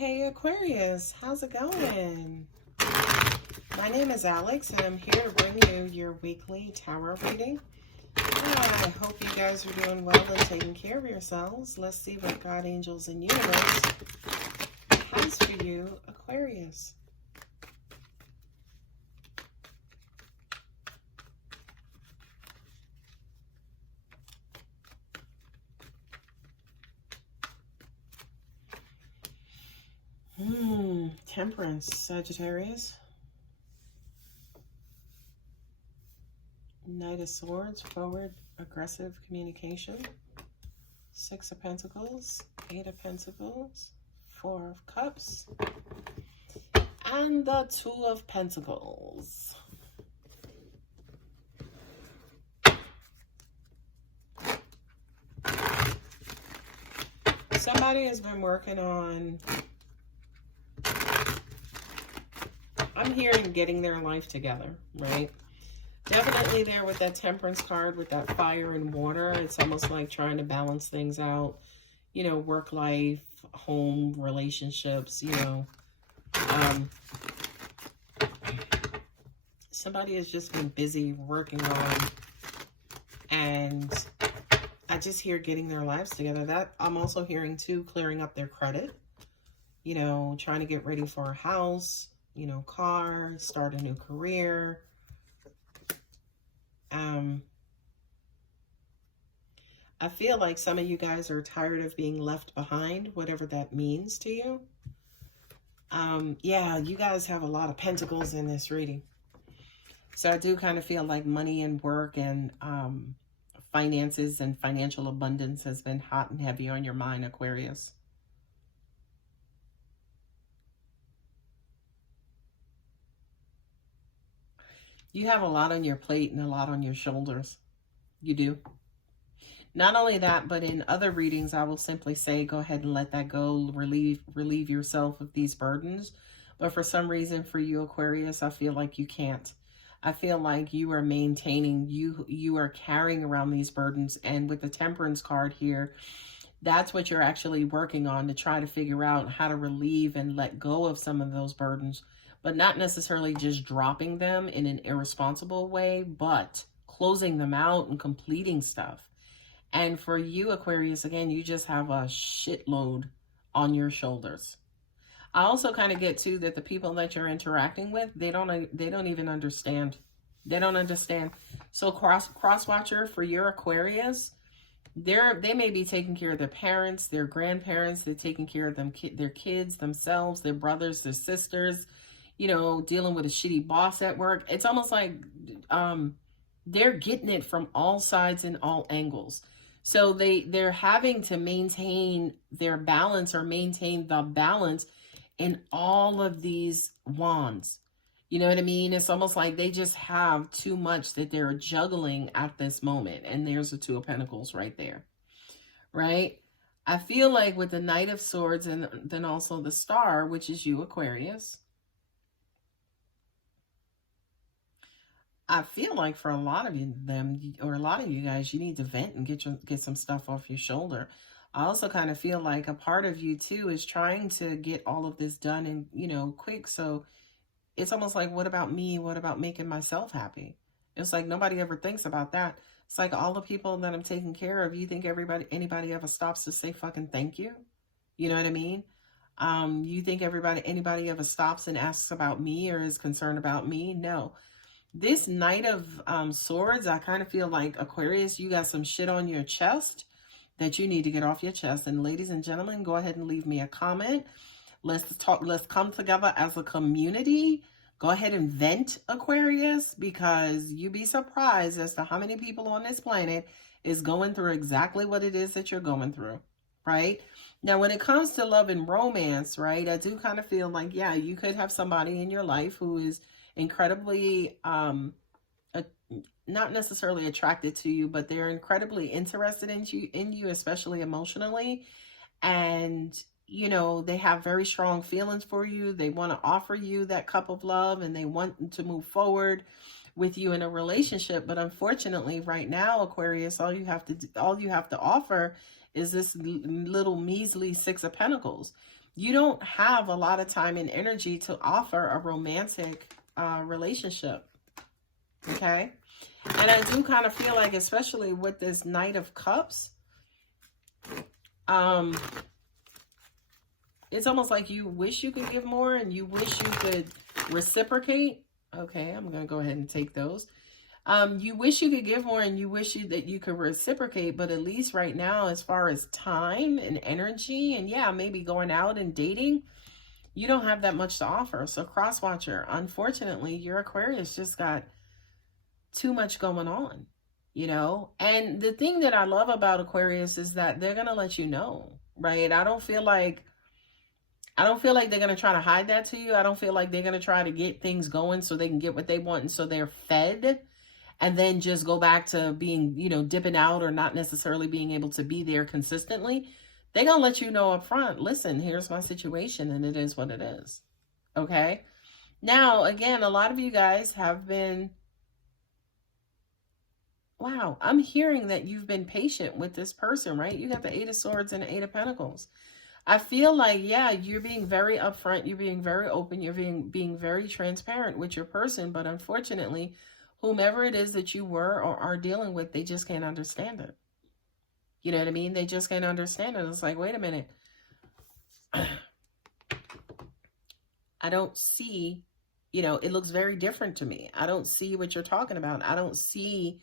Hey Aquarius, how's it going? My name is Alex and I'm here to bring you your weekly tarot reading. I hope you guys are doing well and taking care of yourselves. Let's see what God, angels, and universe has for you, Aquarius. Temperance, Sagittarius. Knight of Swords, forward, aggressive communication. Six of Pentacles, Eight of Pentacles, Four of Cups, and the Two of Pentacles. Somebody has been working on, I'm hearing getting their life together, right? Definitely there with that Temperance card, with that fire and water. It's almost like trying to balance things out, you know, work life, home, relationships, you know. Somebody has just been busy working on, and I just hear getting their lives together. That I'm also hearing too, clearing up their credit, you know, trying to get ready for a house, you know, car, start a new career. I feel like some of you guys are tired of being left behind, whatever that means to you. Yeah, you guys have a lot of pentacles in this reading. So I do kind of feel like money and work and finances and financial abundance has been hot and heavy on your mind, Aquarius. You have a lot on your plate and a lot on your shoulders. You do. Not only that, but in other readings, I will simply say, go ahead and let that go. Relieve yourself of these burdens. But for some reason, for you, Aquarius, I feel like you can't. I feel like you are maintaining, you are carrying around these burdens. And with the Temperance card here, that's what you're actually working on, to try to figure out how to relieve and let go of some of those burdens. But not necessarily just dropping them in an irresponsible way, but closing them out and completing stuff. And for you, Aquarius, again, you just have a shitload on your shoulders. I also kind of get too that the people that you're interacting with, they don't even understand. They don't understand. So cross watcher, for your Aquarius, they may be taking care of their parents, their grandparents. They're taking care of their kids, themselves, their brothers, their sisters, you know, dealing with a shitty boss at work. It's almost like they're getting it from all sides and all angles. So they're having to maintain their balance, or maintain the balance in all of these wands. You know what I mean? It's almost like they just have too much that they're juggling at this moment. And there's the Two of Pentacles right there, right? I feel like with the Knight of Swords and then also the Star, which is you, Aquarius, I feel like for a lot of you guys, you need to vent and get some stuff off your shoulder. I also kind of feel like a part of you too is trying to get all of this done and, you know, quick. So it's almost like, what about me? What about making myself happy? It's like nobody ever thinks about that. It's like all the people that I'm taking care of, you think anybody ever stops to say fucking thank you? You know what I mean? You think anybody ever stops and asks about me or is concerned about me? No. This Knight of Swords, I kind of feel like, Aquarius, you got some shit on your chest that you need to get off your chest. And ladies and gentlemen, go ahead and leave me a comment. Let's talk. Let's come together as a community. Go ahead and vent, Aquarius, because you'd be surprised as to how many people on this planet is going through exactly what it is that you're going through, right? Now, when it comes to love and romance, right, I do kind of feel like, yeah, you could have somebody in your life who is incredibly not necessarily attracted to you, but they're incredibly interested in you, especially emotionally. And you know, they have very strong feelings for you. They want to offer you that cup of love, and they want to move forward with you in a relationship. But unfortunately, right now, Aquarius, all you have to offer is this little measly Six of Pentacles. You don't have a lot of time and energy to offer a romantic relationship. Okay? And I do kind of feel like, especially with this Knight of Cups, it's almost like you wish you could give more and you wish you could reciprocate. Okay, I'm going to go ahead and take those. You wish you could give more and you wish that you could reciprocate, but at least right now, as far as time and energy and yeah, maybe going out and dating, you don't have that much to offer. So cross watcher, unfortunately, your Aquarius just got too much going on, you know? And the thing that I love about Aquarius is that they're going to let you know, right? I don't feel like they're going to try to hide that to you. I don't feel like they're going to try to get things going so they can get what they want and so they're fed and then just go back to being, you know, dipping out or not necessarily being able to be there consistently. They're going to let you know up front, listen, here's my situation and it is what it is. Okay? Now, again, a lot of you guys have been, wow, I'm hearing that you've been patient with this person, right? You got the Eight of Swords and the Eight of Pentacles. I feel like, yeah, you're being very upfront. You're being very open. You're being very transparent with your person. But unfortunately, whomever it is that you were or are dealing with, they just can't understand it. You know what I mean? They just can't understand it. It's like, wait a minute. I don't see, you know, it looks very different to me. I don't see what you're talking about. I don't see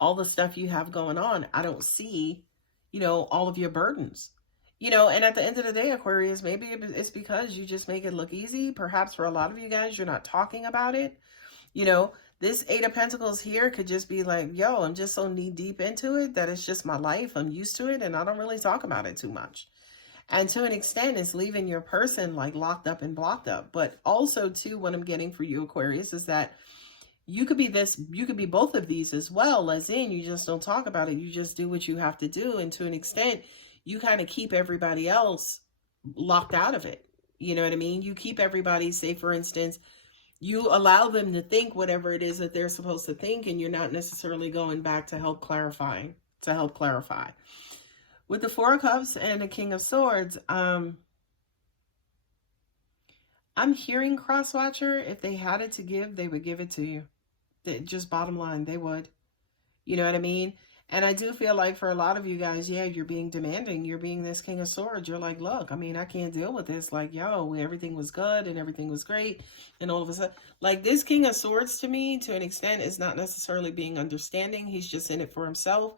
all the stuff you have going on. I don't see, you know, all of your burdens. You know, and at the end of the day, Aquarius, maybe it's because you just make it look easy. Perhaps for a lot of you guys, you're not talking about it. You know, this Eight of Pentacles here could just be like, yo, I'm just so knee deep into it that it's just my life. I'm used to it and I don't really talk about it too much. And to an extent, it's leaving your person like locked up and blocked up. But also, too, what I'm getting for you, Aquarius, is that you could be this, you could be both of these as well, as in you just don't talk about it. You just do what you have to do. And to an extent, you kind of keep everybody else locked out of it. You know what I mean? You keep everybody, say, for instance, you allow them to think whatever it is that they're supposed to think, and you're not necessarily going back to help clarify, With the Four of Cups and the King of Swords, I'm hearing Crosswatcher, if they had it to give, they would give it to you. Just bottom line, they would. You know what I mean? And I do feel like for a lot of you guys, yeah, you're being demanding. You're being this King of Swords. You're like, look, I mean, I can't deal with this. Like, yo, everything was good and everything was great. And all of a sudden, like this King of Swords to me, to an extent, is not necessarily being understanding. He's just in it for himself.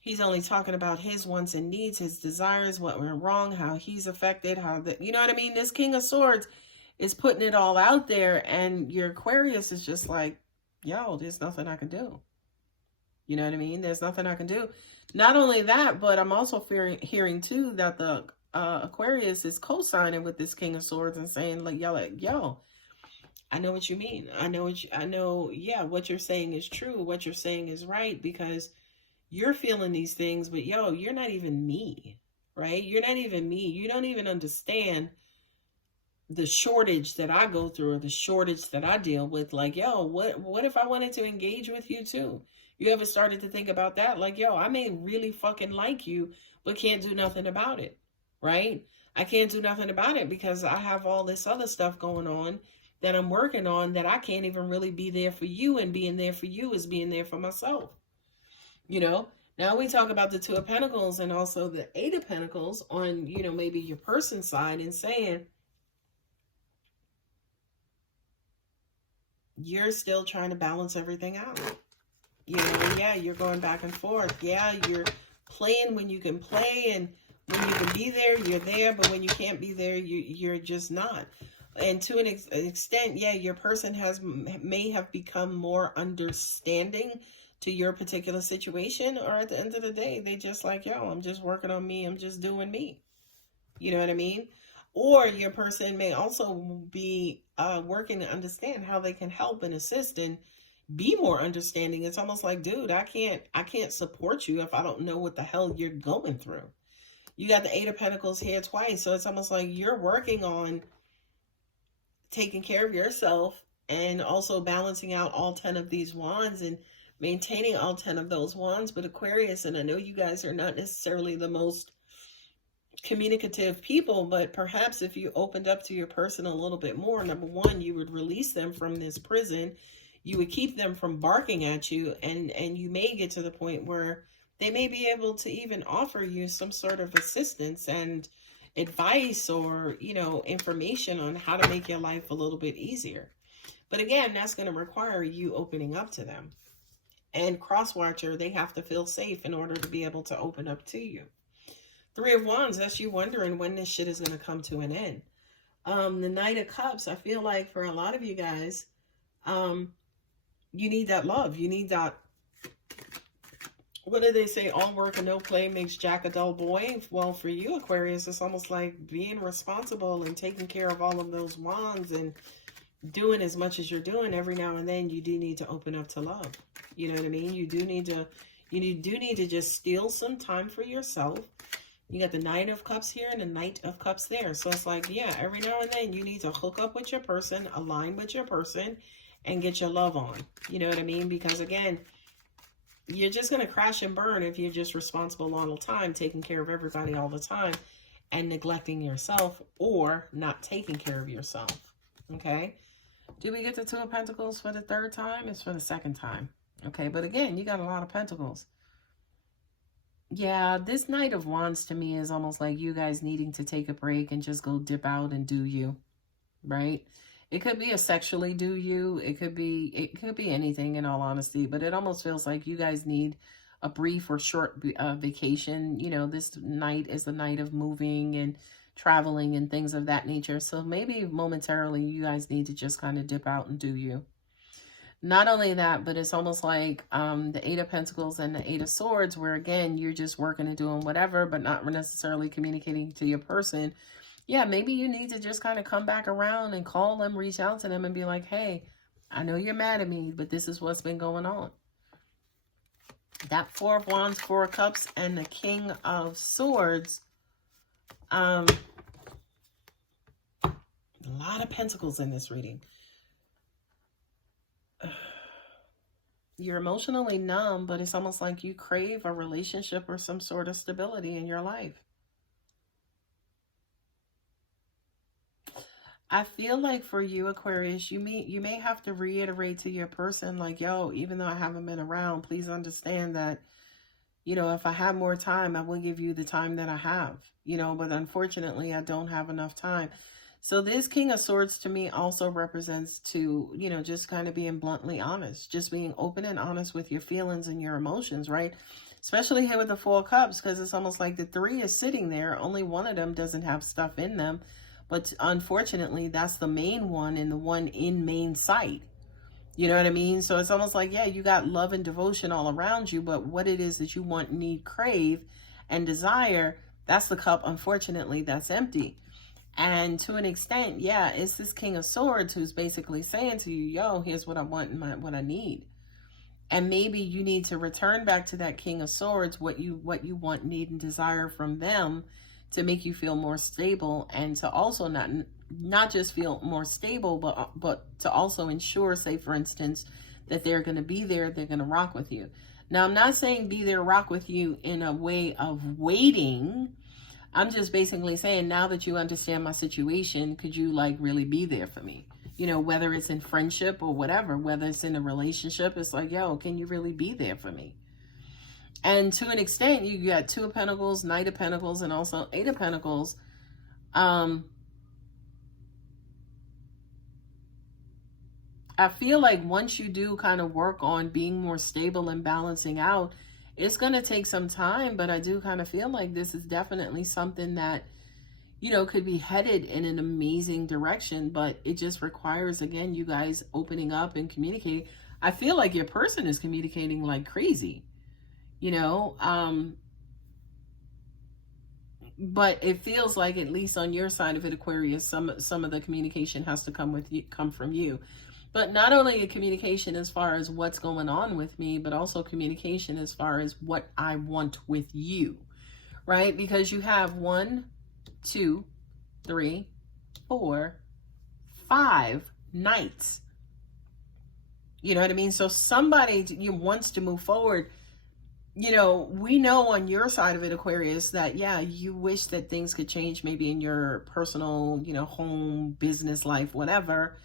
He's only talking about his wants and needs, his desires, what went wrong, how he's affected, you know what I mean? This King of Swords is putting it all out there, and your Aquarius is just like, yo, there's nothing I can do. You know what I mean? There's nothing I can do. Not only that, but I'm also hearing too that the Aquarius is co-signing with this King of Swords and saying, like, yo, I know what you mean. I know, yeah, what you're saying is true. What you're saying is right, because you're feeling these things, but yo, you're not even me, right? You're not even me. You don't even understand the shortage that I go through, or the shortage that I deal with. Like, yo, what if I wanted to engage with you too? You ever started to think about that? Like, yo, I may really fucking like you, but can't do nothing about it, right? I can't do nothing about it because I have all this other stuff going on that I'm working on that I can't even really be there for you, and being there for you is being there for myself. You know, now we talk about the Two of Pentacles and also the Eight of Pentacles on, you know, maybe your person's side, and saying, you're still trying to balance everything out. You know, yeah, you're going back and forth. Yeah, you're playing when you can play, and when you can be there, you're there. But when you can't be there, you're just not. And to an extent, yeah, your person may have become more understanding to your particular situation, or at the end of the day, they just like, yo, I'm just working on me. I'm just doing me. You know what I mean? Or your person may also be working to understand how they can help and assist and be more understanding. It's almost like, dude, I can't support you if I don't know what the hell you're going through. You got the Eight of Pentacles here twice. So it's almost like you're working on taking care of yourself and also balancing out all 10 of these wands and maintaining all 10 of those wands. But Aquarius, and I know you guys are not necessarily the most communicative people, but perhaps if you opened up to your person a little bit more, number one, you would release them from this prison. You would keep them from barking at you, and you may get to the point where they may be able to even offer you some sort of assistance and advice, or, you know, information on how to make your life a little bit easier. But again, that's going to require you opening up to them. And cross-watcher, they have to feel safe in order to be able to open up to you. Three of Wands, that's you wondering when this shit is going to come to an end. The Knight of Cups, I feel like for a lot of you guys, you need that love. You need that, what do they say? All work and no play makes Jack a dull boy. Well, for you, Aquarius, it's almost like being responsible and taking care of all of those wands and doing as much as you're doing. Every now and then, you do need to open up to love. You know what I mean? You do need to just steal some time for yourself. You got the Knight of Cups here and the Knight of Cups there. So it's like, yeah, every now and then you need to hook up with your person, align with your person, and get your love on. You know what I mean? Because again, you're just going to crash and burn if you're just responsible all the time, taking care of everybody all the time, and neglecting yourself or not taking care of yourself. Okay? Do we get the Two of Pentacles for the third time? It's for the second time. Okay, but again, you got a lot of Pentacles. Yeah, this Knight of Wands to me is almost like you guys needing to take a break and just go dip out and do you, right? It could be a sexually do you. It could be anything, in all honesty, but it almost feels like you guys need a brief or short vacation. You know, this night is the night of moving and traveling and things of that nature. So maybe momentarily you guys need to just kind of dip out and do you. Not only that, but it's almost like the Eight of Pentacles and the Eight of Swords, where again, you're just working and doing whatever, but not necessarily communicating to your person. Yeah, maybe you need to just kind of come back around and call them, reach out to them and be like, hey, I know you're mad at me, but this is what's been going on. That Four of Wands, Four of Cups, and the King of Swords. A lot of Pentacles in this reading. You're emotionally numb, but it's almost like you crave a relationship or some sort of stability in your life. I feel like for you, Aquarius, you may have to reiterate to your person, like, yo, even though I haven't been around, please understand that, you know, if I have more time, I will give you the time that I have, you know, but unfortunately, I don't have enough time. So this King of Swords to me also represents to, you know, just kind of being bluntly honest, just being open and honest with your feelings and your emotions, right? Especially here with the Four of Cups, because it's almost like the three is sitting there. Only one of them doesn't have stuff in them. But unfortunately, that's the main one and the one in main sight. You know what I mean? So it's almost like, yeah, you got love and devotion all around you, but what it is that you want, need, crave, and desire, that's the cup, unfortunately, that's empty. And to an extent, yeah, it's this King of Swords who's basically saying to you, yo, here's what I want and what I need. And maybe you need to return back to that King of Swords, what you want, need, and desire from them to make you feel more stable, and to also not just feel more stable, but to also ensure, say, for instance, that they're going to be there, they're going to rock with you. Now, I'm not saying be there, rock with you in a way of waiting. I'm just basically saying, now that you understand my situation, could you like really be there for me? You know, whether it's in friendship or whatever, whether it's in a relationship, it's like, yo, can you really be there for me? And to an extent, you got Two of Pentacles, Knight of Pentacles, and also Eight of Pentacles. I feel like once you do kind of work on being more stable and balancing out, it's going to take some time, but I do kind of feel like this is definitely something that, you know, could be headed in an amazing direction, but it just requires, again, you guys opening up and communicating. I feel like your person is communicating like crazy, you know, but it feels like, at least on your side of it, Aquarius, some of the communication has to come from you. But not only a communication as far as what's going on with me, but also communication as far as what I want with you, right? Because you have 1, 2, 3, 4, 5 knights. You know what I mean? So somebody wants to move forward, you know, we know on your side of it, Aquarius, that, yeah, you wish that things could change maybe in your personal, you know, home, business life, whatever.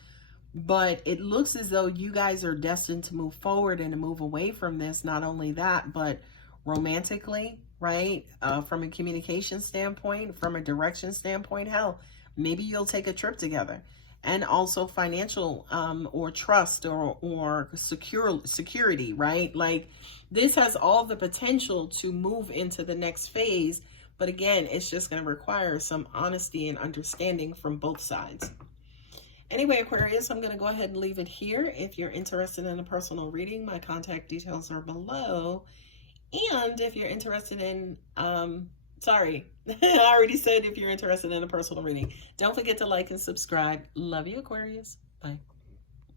But it looks as though you guys are destined to move forward and to move away from this. Not only that, but romantically, right? From a communication standpoint, from a direction standpoint, hell, maybe you'll take a trip together. And also financial or trust or security, right? Like, this has all the potential to move into the next phase. But again, it's just going to require some honesty and understanding from both sides. Anyway, Aquarius, I'm going to go ahead and leave it here. If you're interested in a personal reading, my contact details are below. And if you're interested in, sorry, I already said if you're interested in a personal reading, don't forget to like and subscribe. Love you, Aquarius. Bye.